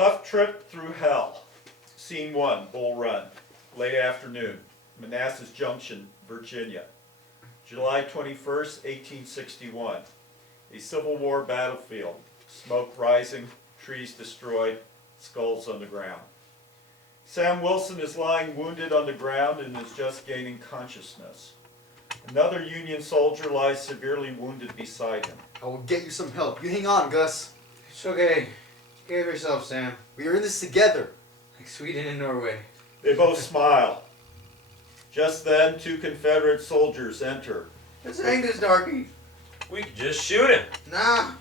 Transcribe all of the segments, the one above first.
Tough trip through hell. Scene 1, Bull Run. Late afternoon, Manassas Junction, Virginia. July 21st, 1861. A Civil War battlefield. Smoke rising, trees destroyed, skulls on the ground. Sam Wilson is lying wounded on the ground and is just gaining consciousness. Another Union soldier lies severely wounded beside him. I will get you some help. You hang on, Gus. It's okay. Take care of yourself, Sam. We are in this together. Like Sweden and Norway. They both smile. Just then, 2 Confederate soldiers enter. Let's hang this darky. We could just shoot him. Nah.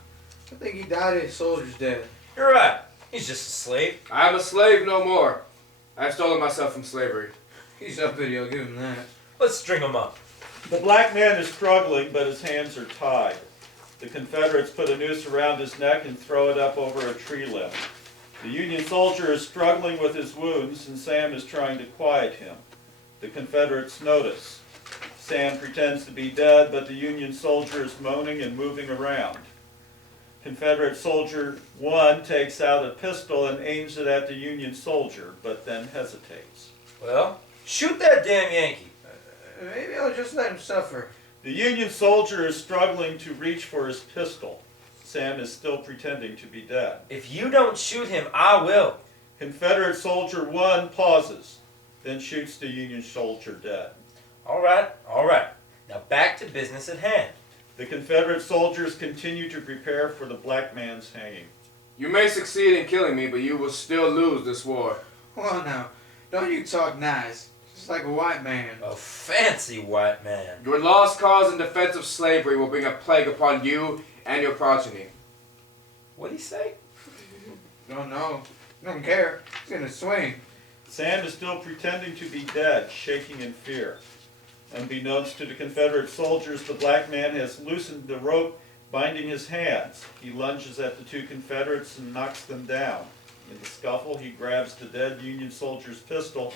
I think he died his soldier's dead. You're right. He's just a slave. I'm a slave no more. I've stolen myself from slavery. He's up video, give him that. Let's string him up. The black man is struggling, but his hands are tied. The Confederates put a noose around his neck and throw it up over a tree limb. The Union soldier is struggling with his wounds, and Sam is trying to quiet him. The Confederates notice. Sam pretends to be dead, but the Union soldier is moaning and moving around. Confederate soldier 1 takes out a pistol and aims it at the Union soldier, but then hesitates. Well, shoot that damn Yankee. Maybe I'll just let him suffer. The Union soldier is struggling to reach for his pistol. Sam is still pretending to be dead. If you don't shoot him, I will. Confederate soldier 1 pauses, then shoots the Union soldier dead. All right. Now back to business at hand. The Confederate soldiers continue to prepare for the black man's hanging. You may succeed in killing me, but you will still lose this war. Well, now, don't you talk nice. Just like a white man. A fancy white man. Your lost cause in defense of slavery will bring a plague upon you and your progeny. What'd he say? Don't know. Don't care. He's gonna swing. Sam is still pretending to be dead, shaking in fear. Unbeknownst to the Confederate soldiers, the black man has loosened the rope binding his hands. He lunges at the 2 Confederates and knocks them down. In the scuffle, he grabs the dead Union soldier's pistol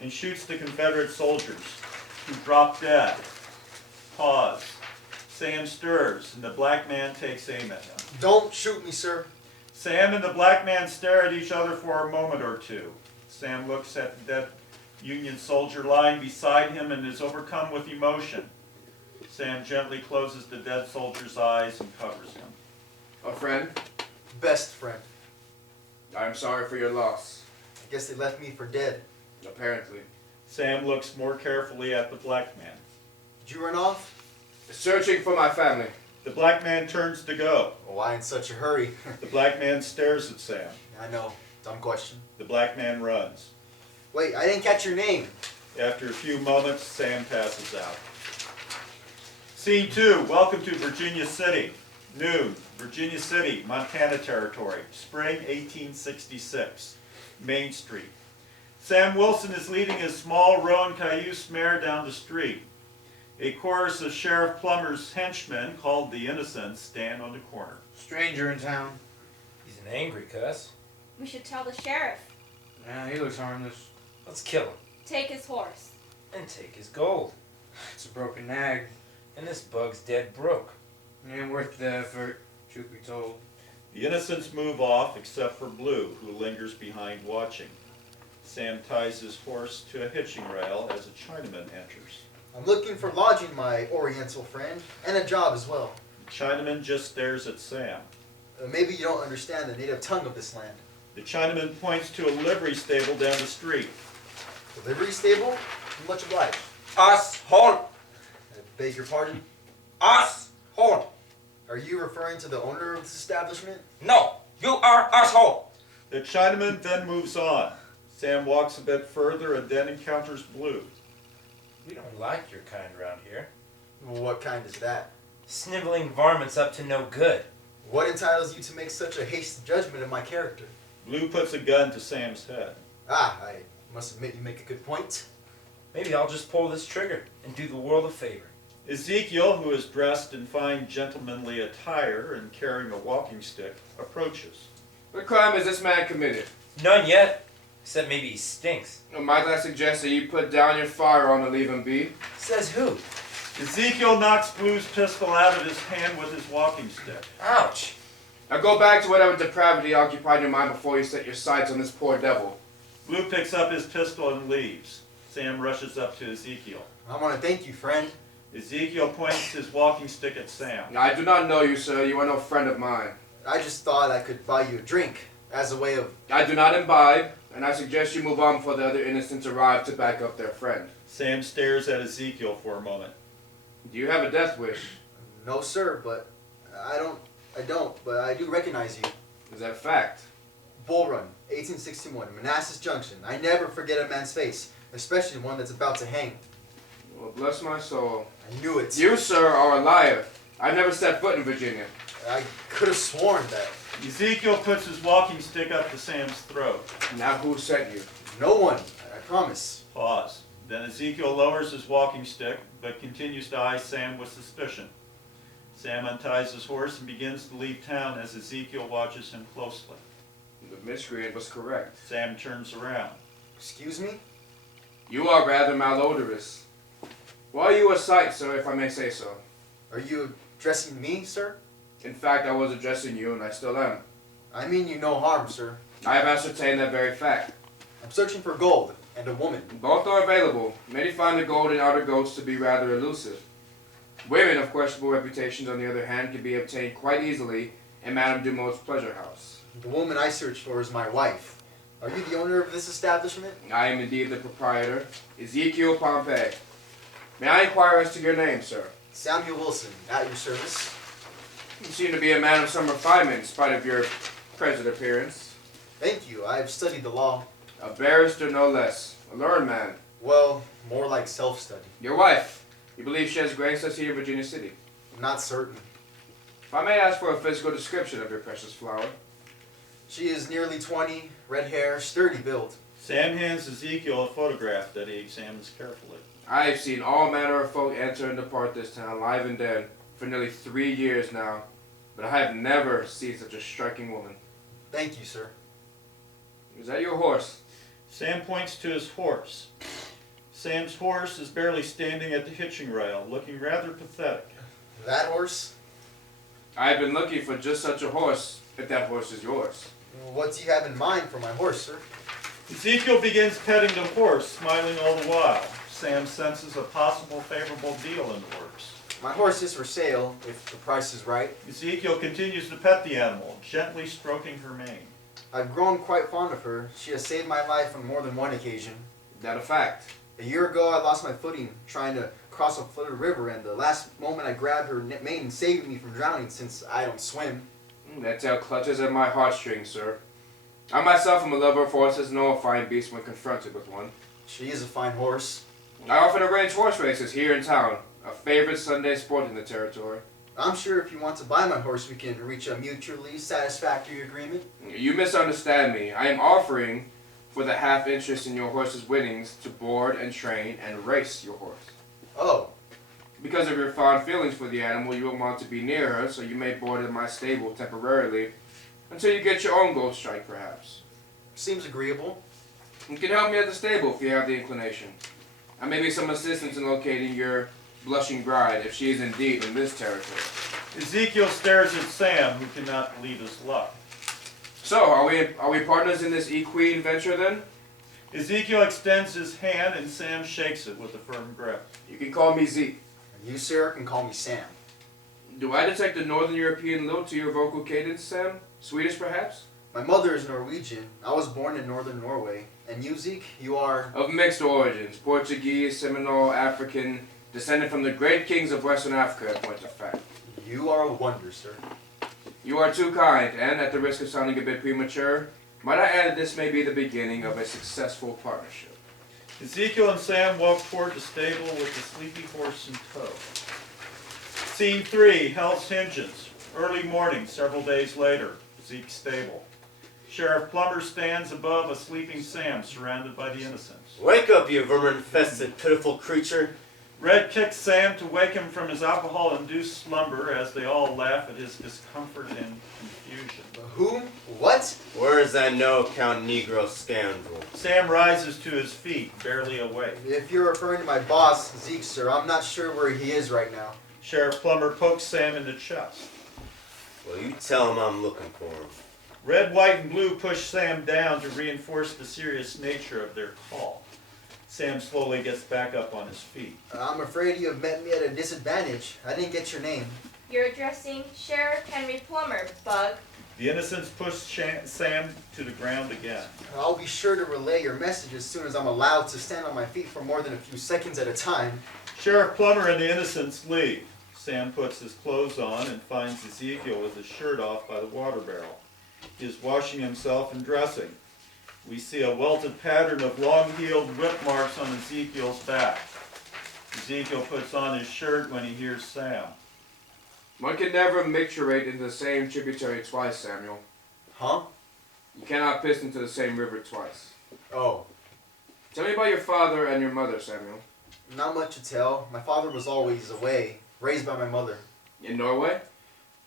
and shoots the Confederate soldiers, who drop dead. Pause. Sam stirs, and the black man takes aim at him. Don't shoot me, sir. Sam and the black man stare at each other for a moment or two. Sam looks at the dead Union soldier lying beside him and is overcome with emotion. Sam gently closes the dead soldier's eyes and covers him. A friend, Best friend. I am sorry for your loss. I guess they left me for dead. Apparently. Sam looks more carefully at the black man. Did you run off? Searching for my family. The black man turns to go. Why in such a hurry? The black man stares at Sam. I know. Dumb question. The black man runs. Wait, I didn't catch your name. After a few moments, Sam passes out. Scene 2, welcome to Virginia City. Noon, Virginia City, Montana Territory, spring 1866. Main Street. Sam Wilson is leading his small roan cayuse mare down the street. A chorus of Sheriff Plummer's henchmen, called the Innocents, stand on the corner. Stranger in town. He's an angry cuss. We should tell the sheriff. Yeah, he looks harmless. Let's kill him. Take his horse. And take his gold. It's a broken nag. And this bug's dead broke. It ain't worth the effort, truth be told. The Innocents move off except for Blue, who lingers behind watching. Sam ties his horse to a hitching rail as a Chinaman enters. I'm looking for lodging, my Oriental friend, and a job as well. The Chinaman just stares at Sam. Maybe you don't understand the native tongue of this land. The Chinaman points to a livery stable down the street. The livery stable? Much obliged. Us, hold. I beg your pardon? Us, hold. Are you referring to the owner of this establishment? No, you are asshole. The Chinaman then moves on. Sam walks a bit further and then encounters Blue. We don't like your kind around here. What kind is that? Sniveling varmints up to no good. What entitles you to make such a hasty judgment of my character? Blue puts a gun to Sam's head. I must admit you make a good point. Maybe I'll just pull this trigger and do the world a favor. Ezekiel, who is dressed in fine gentlemanly attire and carrying a walking stick, approaches. What crime has this man committed? None yet. Except maybe he stinks. Might I suggest that you put down your firearm and leave him be? Says who? Ezekiel knocks Blue's pistol out of his hand with his walking stick. Ouch. Now go back to whatever depravity occupied your mind before you set your sights on this poor devil. Blue picks up his pistol and leaves. Sam rushes up to Ezekiel. I want to thank you, friend. Ezekiel points his walking stick at Sam. I do not know you, sir. You are no friend of mine. I just thought I could buy you a drink as a way of... I do not imbibe, and I suggest you move on before the other innocents arrive to back up their friend. Sam stares at Ezekiel for a moment. Do you have a death wish? No, sir, but I don't, but I do recognize you. Is that a fact? Bull Run, 1861, Manassas Junction. I never forget a man's face, especially one that's about to hang. Well, bless my soul. I knew it. You, sir, are a liar. I've never set foot in Virginia. I could have sworn that. Ezekiel puts his walking stick up to Sam's throat. Now who sent you? No one, I promise. Pause. Then Ezekiel lowers his walking stick, but continues to eye Sam with suspicion. Sam unties his horse and begins to leave town as Ezekiel watches him closely. The miscreant was correct. Sam turns around. Excuse me? You are rather malodorous. Why are you a sight, sir, if I may say so? Are you addressing me, sir? In fact, I was addressing you, and I still am. I mean you no harm, sir. I have ascertained that very fact. I'm searching for gold and a woman. Both are available. Many find the gold in outer goats to be rather elusive. Women of questionable reputations, on the other hand, can be obtained quite easily in Madame Dumont's pleasure house. The woman I search for is my wife. Are you the owner of this establishment? I am indeed the proprietor, Ezekiel Pompey. May I inquire as to your name, sir? Samuel Wilson, at your service. You seem to be a man of some refinement in spite of your present appearance. Thank you, I've studied the law. A barrister, no less. A learned man. Well, more like self-study. Your wife. You believe she has graced us here in Virginia City? I'm not certain. If I may ask for a physical description of your precious flower. She is nearly 20, red hair, sturdy build. Sam hands Ezekiel a photograph that he examines carefully. I have seen all manner of folk enter and depart this town, live and dead, for nearly 3 years now, but I have never seen such a striking woman. Thank you, sir. Is that your horse? Sam points to his horse. Sam's horse is barely standing at the hitching rail, looking rather pathetic. That horse? I have been looking for just such a horse, if that horse is yours. What do you have in mind for my horse, sir? Ezekiel begins petting the horse, smiling all the while. Sam senses a possible favorable deal in the works. My horse is for sale, if the price is right. Ezekiel continues to pet the animal, gently stroking her mane. I've grown quite fond of her. She has saved my life on more than one occasion. Is that a fact? A year ago, I lost my footing trying to cross a flooded river, and the last moment I grabbed her mane saved me from drowning since I don't swim. That tale clutches at my heartstrings, sir. I myself am a lover of horses and know a fine beast when confronted with one. She is a fine horse. I often arrange horse races here in town, a favorite Sunday sport in the territory. I'm sure if you want to buy my horse, we can reach a mutually satisfactory agreement. You misunderstand me. I am offering for the half interest in your horse's winnings to board and train and race your horse. Oh, Because of your fond feelings for the animal, you will want to be near her, so you may board in my stable temporarily until you get your own gold strike, perhaps. seems agreeable. You can help me at the stable if you have the inclination. I may be some assistance in locating your blushing bride, if she is indeed in this territory. Ezekiel stares at Sam, who cannot believe his luck. So, are we partners in this equine venture then? Ezekiel extends his hand and Sam shakes it with a firm grip. You can call me Zeke. And you, sir, can call me Sam. Do I detect a Northern European lilt to your vocal cadence, Sam? Swedish, perhaps? My mother is Norwegian. I was born in northern Norway. And you, Zeke, you are... Of mixed origins, Portuguese, Seminole, African, descended from the great kings of Western Africa, in point of fact. You are a wonder, sir. You are too kind, and at the risk of sounding a bit premature, might I add that this may be the beginning of a successful partnership. Ezekiel and Sam walk toward the stable with the sleepy horse in tow. Scene 3, Hell's Hinges. Early morning, several days later, Zeke's stable. Sheriff Plummer stands above a sleeping Sam, surrounded by the innocents. Wake up, you vermin-infested, pitiful creature. Red kicks Sam to wake him from his alcohol-induced slumber as they all laugh at his discomfort and confusion. Whom? What? Where is that no-account Negro scoundrel? Sam rises to his feet, barely awake. If you're referring to my boss, Zeke, sir, I'm not sure where he is right now. Sheriff Plummer pokes Sam in the chest. Well, you tell him I'm looking for him. Red, white, and blue push Sam down to reinforce the serious nature of their call. Sam slowly gets back up on his feet. I'm afraid you have met me at a disadvantage. I didn't get your name. You're addressing Sheriff Henry Plummer, Bug. The innocents push Sam to the ground again. I'll be sure to relay your message as soon as I'm allowed to stand on my feet for more than a few seconds at a time. Sheriff Plummer and the innocents leave. Sam puts his clothes on and finds Ezekiel with his shirt off by the water barrel. He is washing himself and dressing. We see a welted pattern of long-heeled whip marks on Ezekiel's back. Ezekiel puts on his shirt when he hears Sam. One can never micturate into the same tributary twice, Samuel. Huh? You cannot piss into the same river twice. Oh, Tell me about your father and your mother, Samuel. not much to tell. My father was always away, raised by my mother. In Norway?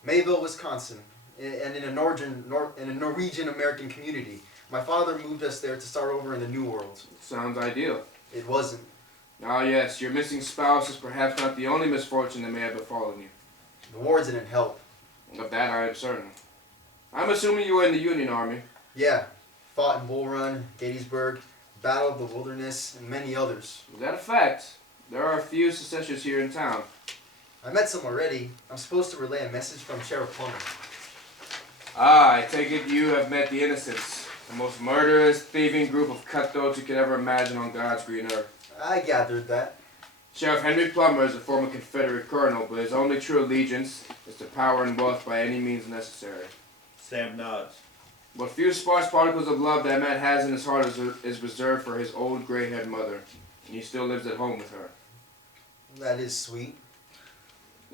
Mayville, Wisconsin, and in a Norwegian American community. My father moved us there to start over in the New World. Sounds ideal. It wasn't. Ah yes, your missing spouse is perhaps not the only misfortune that may have befallen you. The war didn't help. Of that I am certain. I'm assuming you were in the Union Army. Yeah, fought in Bull Run, Gettysburg, Battle of the Wilderness, and many others. Is that a fact? There are a few secessionists here in town. I met some already. I'm supposed to relay a message from Sheriff Plummer. Ah, I take it you have met the Innocents, the most murderous, thieving group of cutthroats you could ever imagine on God's green earth. I gathered that. Sheriff Henry Plummer is a former Confederate colonel, but his only true allegiance is to power and wealth by any means necessary. Sam nods. What few sparse particles of love that man has in his heart is reserved for his old gray-haired mother, and he still lives at home with her. That is sweet.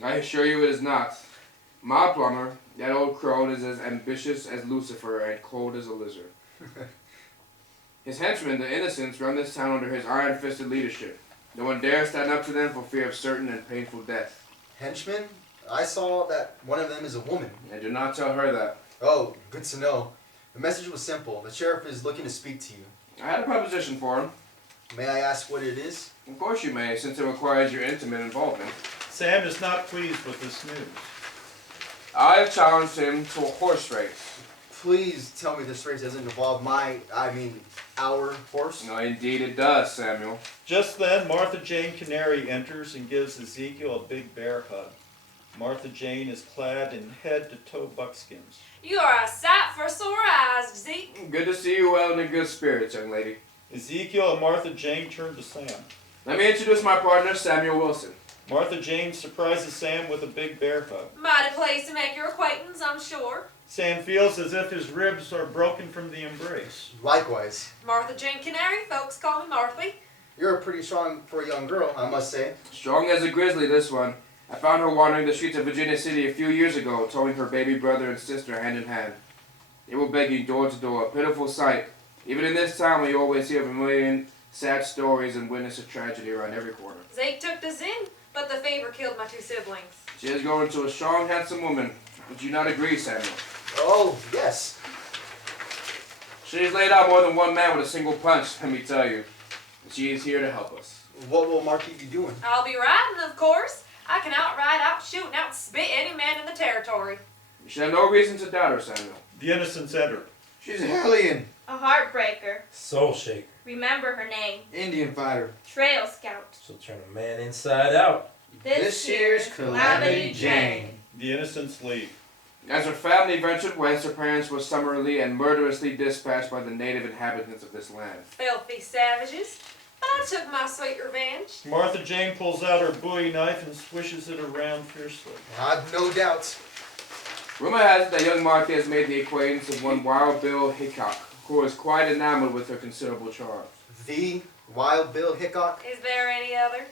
I assure you it is not. Ma Plummer, that old crone, is as ambitious as Lucifer and cold as a lizard. His henchmen, the Innocents, run this town under his iron-fisted leadership. No one dares stand up to them for fear of certain and painful death. Henchmen? I saw that one of them is a woman. And do not tell her that. Oh, good to know. The message was simple. The sheriff is looking to speak to you. I had a proposition for him. May I ask what it is? Of course you may, since it requires your intimate involvement. Sam is not pleased with this news. I have challenged him to a horse race. Please tell me this race doesn't involve our horse. No, indeed it does, Samuel. Just then, Martha Jane Canary enters and gives Ezekiel a big bear hug. Martha Jane is clad in head-to-toe buckskins. You are a sight for sore eyes, Zeke. Good to see you well and in good spirits, young lady. Ezekiel and Martha Jane turn to Sam. Let me introduce my partner, Samuel Wilson. Martha Jane surprises Sam with a big bear hug. Mighty pleased to make your acquaintance, I'm sure. Sam feels as if his ribs are broken from the embrace. Likewise. Martha Jane Canary, folks call me Marthy. You're pretty strong for a young girl, I must say. Strong as a grizzly, this one. I found her wandering the streets of Virginia City a few years ago, towing her baby brother and sister hand in hand. They were begging door to door, a pitiful sight. Even in this town, we always hear of a million sad stories and witness a tragedy around every corner. Zeke took us in, but the fever killed my two siblings. She has grown into a strong, handsome woman. Would you not agree, Samuel? Oh, yes. She has laid out more than one man with a single punch, let me tell you. And she is here to help us. What will Marky be doing? I'll be riding, of course. I can outride, outshoot, and outspit any man in the territory. You should have no reason to doubt her, Samuel. The innocents enter. She's a hellion. A heartbreaker. Soul shaker. Remember her name. Indian fighter. Trail Scout. She'll turn a man inside out. This year's Calamity Jane. The innocents leave. As her family ventured west, her parents were summarily and murderously dispatched by the native inhabitants of this land. Filthy savages. But I took my sweet revenge. Martha Jane pulls out her Bowie knife and swishes it around fiercely. I've no doubts. Rumor has it that young Martha has made the acquaintance of one Wild Bill Hickok, who is quite enamored with her considerable charms. The Wild Bill Hickok? Is there any other?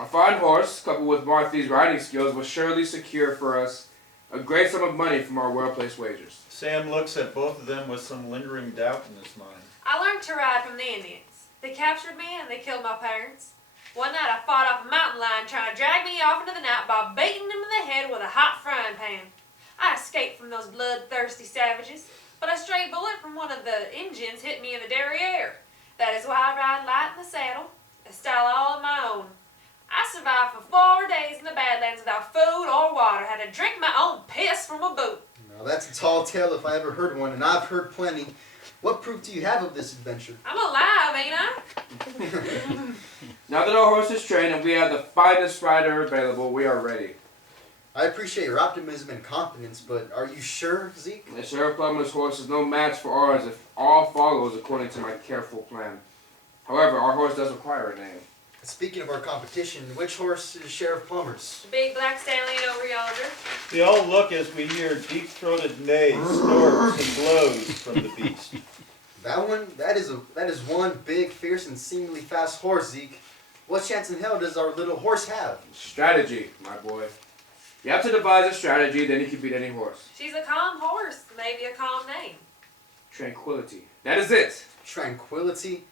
A fine horse, coupled with Martha's riding skills, will surely secure for us a great sum of money from our well-placed wagers. Sam looks at both of them with some lingering doubt in his mind. I learned to ride from the Indians. They captured me and they killed my parents. One night I fought off a mountain lion trying to drag me off into the night by beating him in the head with a hot frying pan. I escaped from those bloodthirsty savages, but a stray bullet from one of the Indians hit me in the derriere. That is why I ride light in the saddle, a style all of my own. I survived for 4 days in the Badlands without food or water, had to drink my own piss from a boot. Now that's a tall tale if I ever heard one, and I've heard plenty. What proof do you have of this adventure? I'm alive, ain't I? Now that our horse is trained and we have the finest rider available, we are ready. I appreciate your optimism and confidence, but are you sure, Zeke? The Sheriff Plummer's horse is no match for ours if all follows according to my careful plan. However, our horse does require a name. Speaking of our competition, which horse is Sheriff Plummer's? The big black stallion over yonder. We all look as we hear deep-throated neighs, snorts, and blows from the beast. That is one big, fierce, and seemingly fast horse, Zeke. What chance in hell does our little horse have? Strategy, my boy. You have to devise a strategy, then you can beat any horse. She's a calm horse, maybe a calm name. Tranquility. That is it. Tranquility?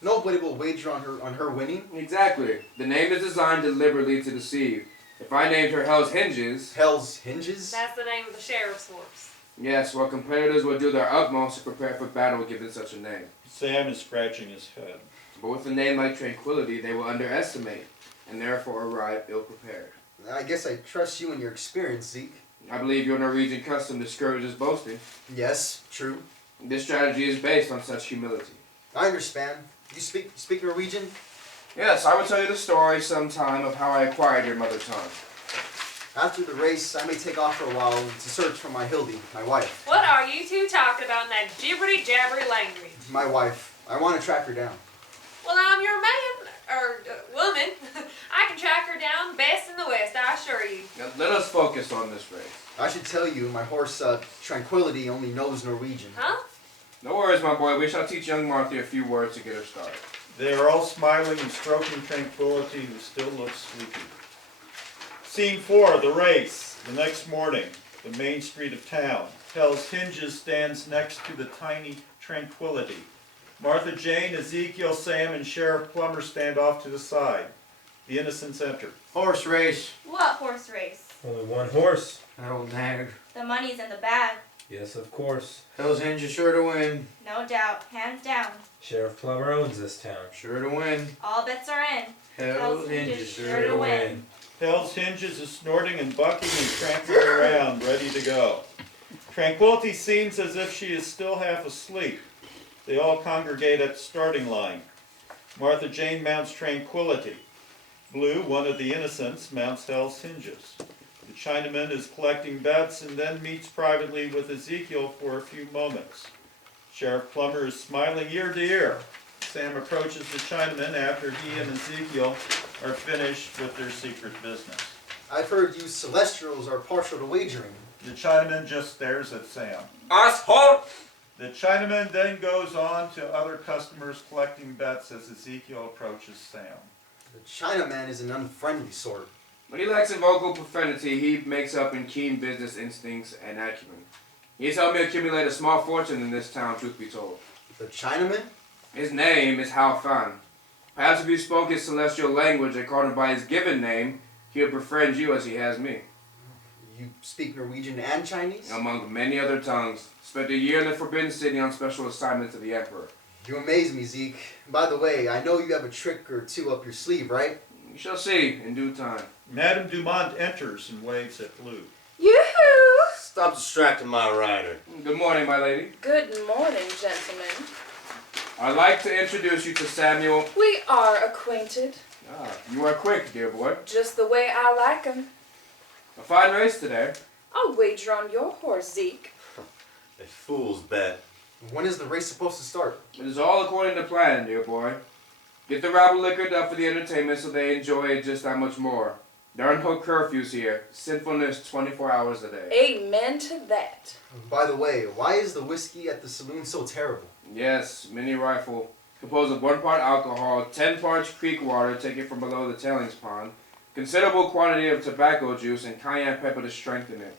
Nobody will wager on her winning. Exactly. The name is designed deliberately to deceive. If I named her Hell's Hinges, Hell's Hinges? That's the name of the sheriff's horse. yes, well, competitors would do their utmost to prepare for battle given such a name. Sam is scratching his head. But with a name like Tranquility, they will underestimate, and therefore arrive ill-prepared. I guess I trust you and your experience, Zeke. I believe your Norwegian custom discourages boasting. Yes, true. This strategy is based on such humility. I understand. You speak Norwegian? Yes, I will tell you the story sometime of how I acquired your mother tongue. After the race, I may take off for a while to search for my Hildy, my wife. What are you two talking about in that jibbery-jabbery language? My wife. I want to track her down. Well, I'm your man, or woman. I can track her down best in the West, I assure you. Now, let us focus on this race. I should tell you, my horse, Tranquility, only knows Norwegian. Huh? No worries, my boy. We shall teach young Martha a few words to get her started. They are all smiling and stroking Tranquility, who still looks sleepy. Scene 4, the race. The next morning, the main street of town. Hell's Hinges stands next to the tiny Tranquility. Martha Jane, Ezekiel, Sam, and Sheriff Plummer stand off to the side. The innocents enter. Horse race. What horse race? Only one horse. That old nag. The money's in the bag. Yes, of course. Hell's Hinges sure to win. No doubt. Hands down. Sheriff Plummer owns this town. Sure to win. All bets are in. Hell's Hinges sure to win. Hell's Hinges is snorting and bucking and trampling around, ready to go. Tranquility seems as if she is still half asleep. They all congregate at the starting line. Martha Jane mounts Tranquility. Blue, one of the innocents, mounts Hell's Hinges. The Chinaman is collecting bets and then meets privately with Ezekiel for a few moments. Sheriff Plummer is smiling ear to ear. Sam approaches the Chinaman after he and Ezekiel are finished with their secret business. I've heard you Celestials are partial to wagering. The Chinaman just stares at Sam. Asshole! The Chinaman then goes on to other customers collecting bets as Ezekiel approaches Sam. The Chinaman is an unfriendly sort. When he lacks in vocal profanity, he makes up in keen business instincts and acumen. He has helped me accumulate a small fortune in this town, truth be told. The Chinaman? His name is Hao Fan. Perhaps if you spoke his celestial language and called him by his given name, he would befriend you as he has me. You speak Norwegian and Chinese? Among many other tongues. Spent a year in the Forbidden City on special assignment to the Emperor. You amaze me, Zeke. By the way, I know you have a trick or two up your sleeve, right? You shall see in due time. Madame Dumont enters and waves at Blue. Yoo-hoo! Stop distracting my rider. Good morning, my lady. Good morning, gentlemen. I'd like to introduce you to Samuel. We are acquainted, Ah, you are quick, dear boy. just the way I like 'em. A fine race today. I'll wager on your horse, Zeke. A fool's bet. When is the race supposed to start? It is all according to plan, dear boy. Get the rabble liquored up for the entertainment so they enjoy it just that much more. There are no curfews here. Sinfulness 24 hours a day. Amen to that. By the way, why is the whiskey at the saloon so terrible? Yes, mini rifle. Composed of 1 part alcohol, 10 parts creek water taken from below the tailings pond, considerable quantity of tobacco juice, and cayenne pepper to strengthen it.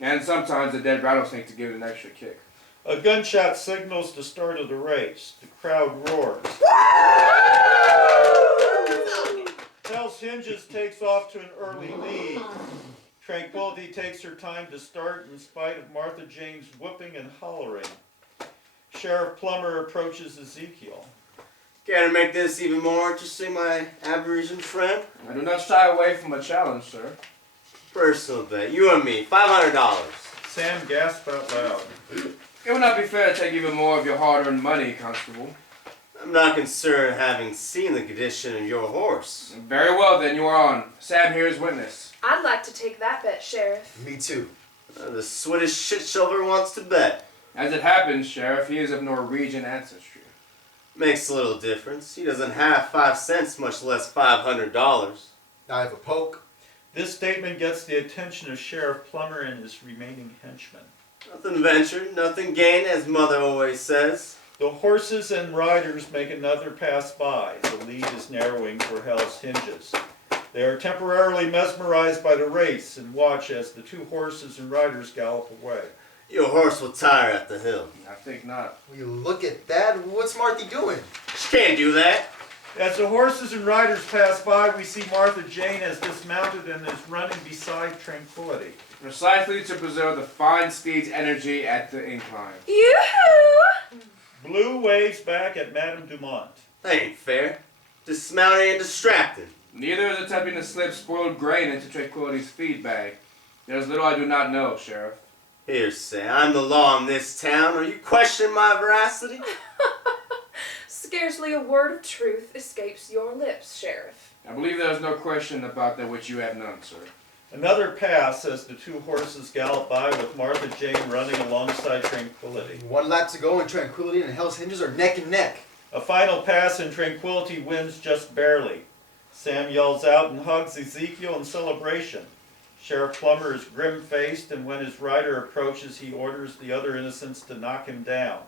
And sometimes a dead rattlesnake to give it an extra kick. A gunshot signals the start of the race. The crowd roars. Hell's Hinges takes off to an early lead. Tranquility takes her time to start in spite of Martha Jane's whooping and hollering. Sheriff Plummer approaches Ezekiel. Care to make this even more interesting, my Aboriginal friend? I do not shy away from a challenge, sir. Personal bet. You and me, $500. Sam gasped out loud. It would not be fair to take even more of your hard-earned money, Constable. I'm not concerned having seen the condition of your horse. Very well, then, you are on. Sam here is witness. I'd like to take that bet, Sheriff. Me too. The Swedish shitshover wants to bet. As it happens, Sheriff, he is of Norwegian ancestry. Makes a little difference. He doesn't have 5 cents, much less $500. I have a poke. This statement gets the attention of Sheriff Plummer and his remaining henchmen. Nothing ventured, nothing gained, as Mother always says. The horses and riders make another pass by. The lead is narrowing for Hell's Hinges. They are temporarily mesmerized by the race and watch as the two horses and riders gallop away. Your horse will tire at the hill. I think not. Will you look at that? What's Marthy doing? She can't do that. As the horses and riders pass by, we see Martha Jane has dismounted and is running beside Tranquility. Precisely to preserve the fine steed's energy at the incline. Yoo-hoo! Blue waves back at Madame Dumont. That ain't fair. Dismounting and distracted. Neither is attempting to slip spoiled grain into Tranquility's feed bag. There's little I do not know, Sheriff. Hearsay. I'm the law in this town. Are you questioning my veracity? Scarcely a word of truth escapes your lips, Sheriff. I believe there is no question about that which you have none, sir. Another pass as the two horses gallop by with Martha Jane running alongside Tranquility. 1 lap to go and Tranquility and Hell's Hinges are neck and neck. A final pass and Tranquility wins just barely. Sam yells out and hugs Ezekiel in celebration. Sheriff Plummer is grim-faced, and when his rider approaches, he orders the other innocents to knock him down.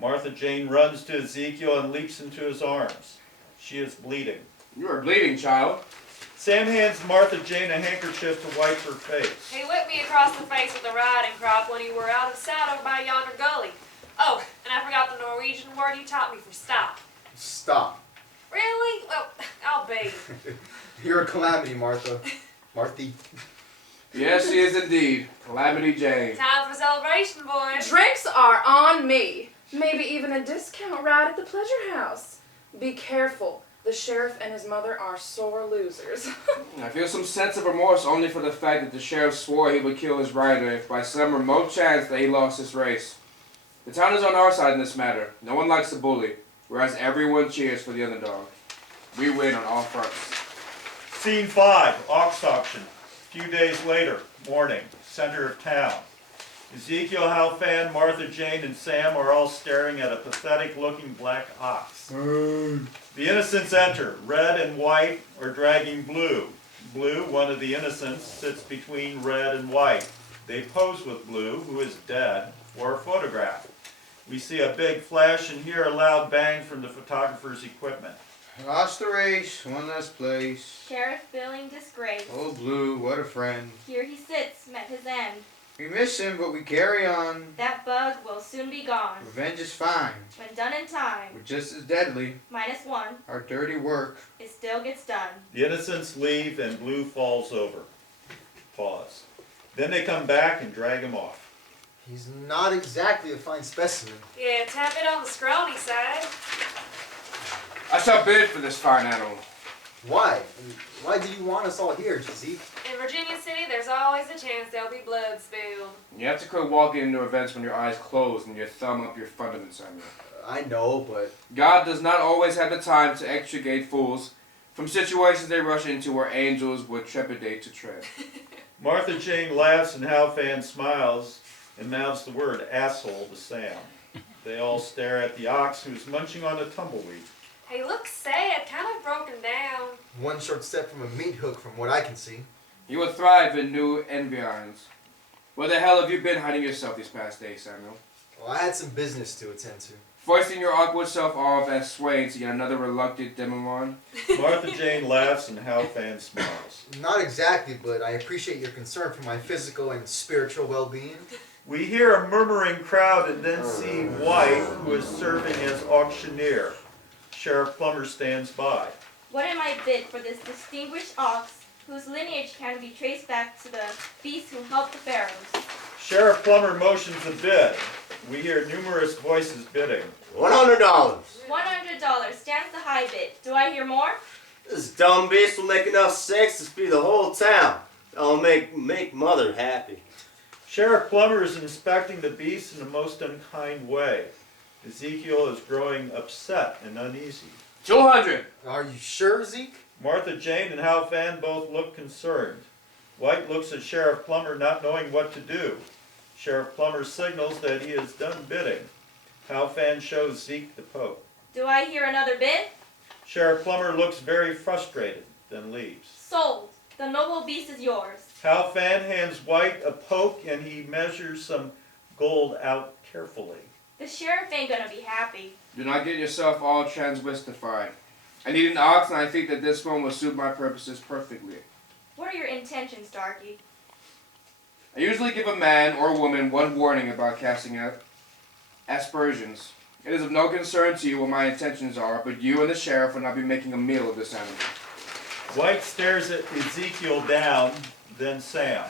Martha Jane runs to Ezekiel and leaps into his arms. She is bleeding. You are bleeding, child. Sam hands Martha Jane a handkerchief to wipe her face. He whipped me across the face with a riding crop when he were out of sight over by yonder gully. Oh, and I forgot the Norwegian word he taught me for stop. Stop. Really? Well, I'll be. You're a calamity, Martha. Marthy. Yes, she is indeed. Calamity Jane. Time for celebration, boys. Drinks are on me. Maybe even a discount ride at the pleasure house. Be careful. The sheriff and his mother are sore losers. I feel some sense of remorse only for the fact that the sheriff swore he would kill his rider if by some remote chance that he lost his race. The town is on our side in this matter. No one likes the bully, whereas everyone cheers for the underdog. We win on all fronts. Scene 5, ox auction. A few days later, morning, center of town. Ezekiel, Halfan, Martha Jane, and Sam are all staring at a pathetic-looking black ox. The innocents enter. Red and White are dragging Blue. Blue, one of the innocents, sits between Red and White. They pose with Blue, who is dead, for a photograph. We see a big flash and hear a loud bang from the photographer's equipment. Lost the race, one less place. Sheriff Billing disgraced. Oh, Blue, what a friend. Here he sits, met his end. We miss him, but we carry on. That bug will soon be gone. Revenge is fine. When done in time, We're just as deadly. -1, Our dirty work. it still gets done. The innocents leave and Blue falls over. Pause. Then they come back and drag him off. He's not exactly a fine specimen. Yeah, tap it on the scrawny side. I shall bid for this fine animal. Why? Why do you want us all here, Zeke? In Virginia City, there's always a chance there'll be blood spilled. You have to quit walking into events when your eyes closed and your thumb up your fundament, Samuel. I know, but God does not always have the time to extricate fools from situations they rush into where angels would trepidate to tread. Martha Jane laughs and Halfan smiles and mouths the word asshole to Sam. They all stare at the ox who's munching on a tumbleweed. He looks sad, kind of broken down. one short step from a meat hook from what I can see. You will thrive in new environs. Where the hell have you been hiding yourself these past days, Samuel? Well, I had some business to attend to. Foisting your awkward self off as sway to yet another reluctant demon. Martha Jane laughs and Halfan smiles. Not exactly, but I appreciate your concern for my physical and spiritual well-being. We hear a murmuring crowd and then see White, who is serving as auctioneer. Sheriff Plummer stands by. What am I bid for this distinguished ox, whose lineage can be traced back to the beasts who helped the pharaohs? Sheriff Plummer motions a bid. We hear numerous voices bidding. $100. $100 stands the high bid. Do I hear more? This dumb beast will make enough sex to feed the whole town. That'll make Mother happy. Sheriff Plummer is inspecting the beast in a most unkind way. Ezekiel is growing upset and uneasy. 200. Are you sure, Zeke? Martha Jane and Hal Fan both look concerned. White looks at Sheriff Plummer, not knowing what to do. Sheriff Plummer signals that he is done bidding. Hal Fan shows Zeke the poke. Do I hear another bid? Sheriff Plummer looks very frustrated, then leaves. Sold. The noble beast is yours. Hal Fan hands White a poke and he measures some gold out carefully. The sheriff ain't gonna be happy. Do not get yourself all transvestified. I need an ox, and I think that this one will suit my purposes perfectly. What are your intentions, Darky? I usually give a man or woman one warning about casting out aspersions. It is of no concern to you what my intentions are, but you and the sheriff will not be making a meal of this animal. White stares at Ezekiel down, then Sam.